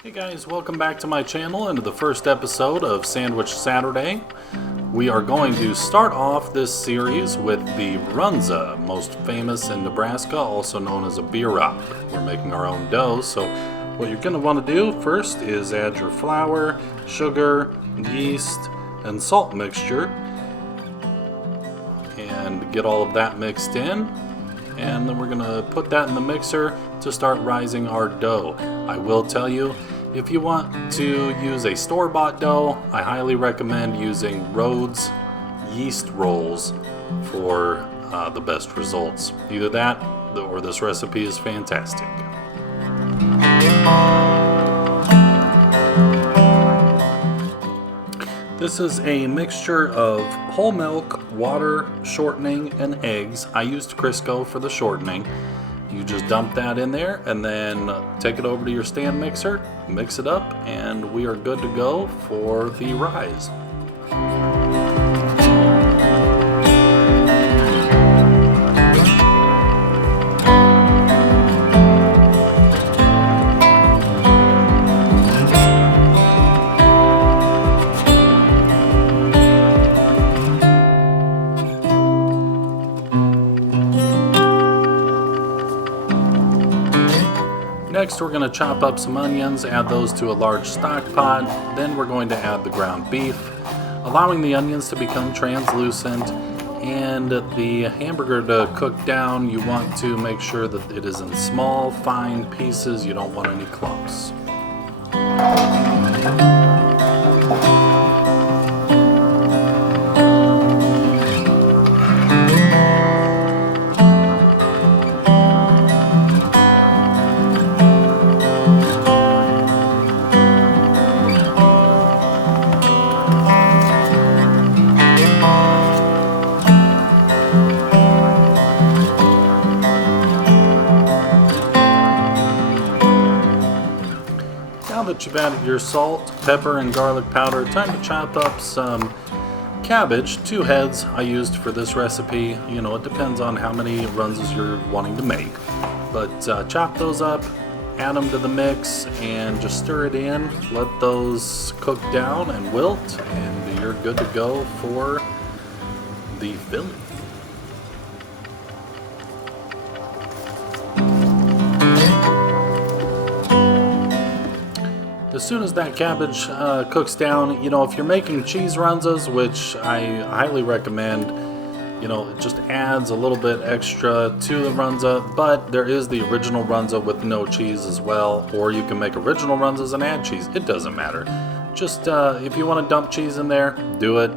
Hey guys, welcome back to my channel and to the first episode of Sandwich Saturday. We are going to start off this series with the Runza, most famous in Nebraska, also known as a Bierock. We're making our own dough, so what you're going to want to do first is add your flour, sugar, yeast, and salt mixture, and get all of that mixed in. And then we're going to put that in the mixer to start rising our dough. I will tell you, if you want to use a store-bought dough, I highly recommend using Rhodes yeast rolls for the best results. Either that or this recipe is fantastic. This is a mixture of whole milk, water, shortening, and eggs. I used Crisco for the shortening. You just dump that in there and then take it over to your stand mixer, mix it up, and we are good to go for the rise. Next, we're going to chop up some onions, add those to a large stock pot. Then we're going to add the ground beef, allowing the onions to become translucent and the hamburger to cook down. You want to make sure that it is in small, fine pieces. You don't want any clumps. Now that you've added your salt, pepper, and garlic powder, time to chop up some cabbage. 2 heads I used for this recipe. You know, it depends on how many runzas you're wanting to make. But chop those up, add them to the mix, and just stir it in. Let those cook down and wilt, and you're good to go for the filling. As soon as that cabbage cooks down, you know, if you're making cheese runzas, which I highly recommend, you know, it just adds a little bit extra to the runza, but there is the original runza with no cheese as well, or you can make original runzas and add cheese. It doesn't matter. Just if you want to dump cheese in there, do it.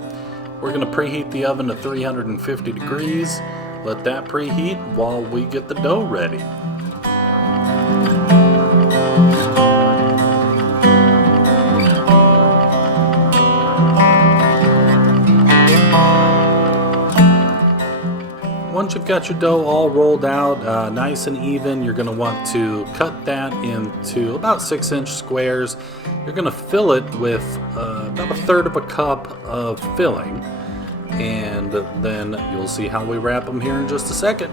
We're going to preheat the oven to 350 degrees. Let that preheat while we get the dough ready. Once you've got your dough all rolled out nice and even, you're going to want to cut that into about 6-inch squares. You're going to fill it with about 1/3 of a cup of filling, and then you'll see how we wrap them here in just a second.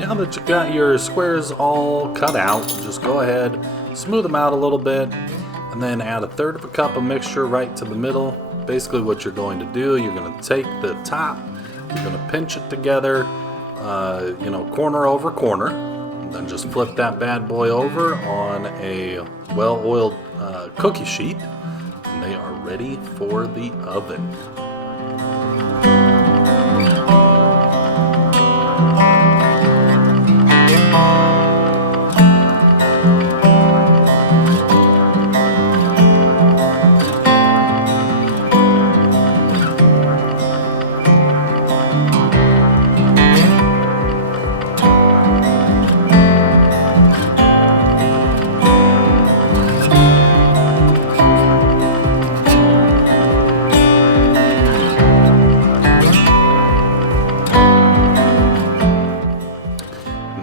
Now that you've got your squares all cut out, just go ahead, smooth them out a little bit, and then add 1/3 of a cup of mixture right to the middle. Basically what you're going to do, you're going to take the top, you're going to pinch it together, you know, corner over corner, and then just flip that bad boy over on a well-oiled cookie sheet, and they are ready for the oven.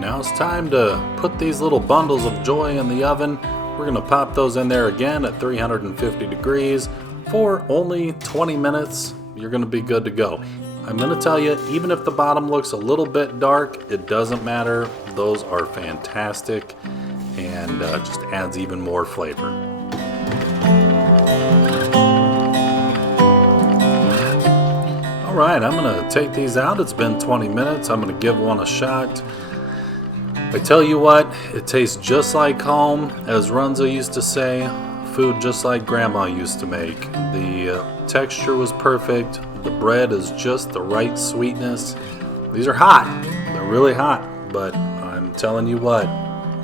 now it's time to put these little bundles of joy in the oven. We're gonna pop those in there again at 350 degrees for only 20 minutes. You're gonna be good to go. I'm gonna tell you, even if the bottom looks a little bit dark, it doesn't matter. Those are fantastic and just adds even more flavor. All right, I'm gonna take these out. It's been 20 minutes. I'm gonna give one a shot. I tell you what, it tastes just like home, as Runza used to say, food just like Grandma used to make. The texture was perfect. The bread is just the right sweetness. These are hot. They're really hot, but I'm telling you what,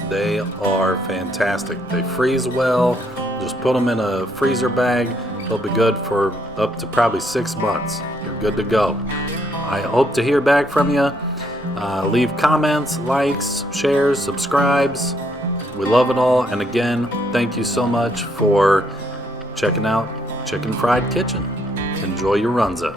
they are fantastic. They freeze well. Just put them in a freezer bag. They'll be good for up to probably 6 months. You're good to go. I hope to hear back from you. Leave comments, likes, shares, subscribes. We love it all. And again, thank you so much for checking out Chicken Fried Kitchen. Enjoy your Runza.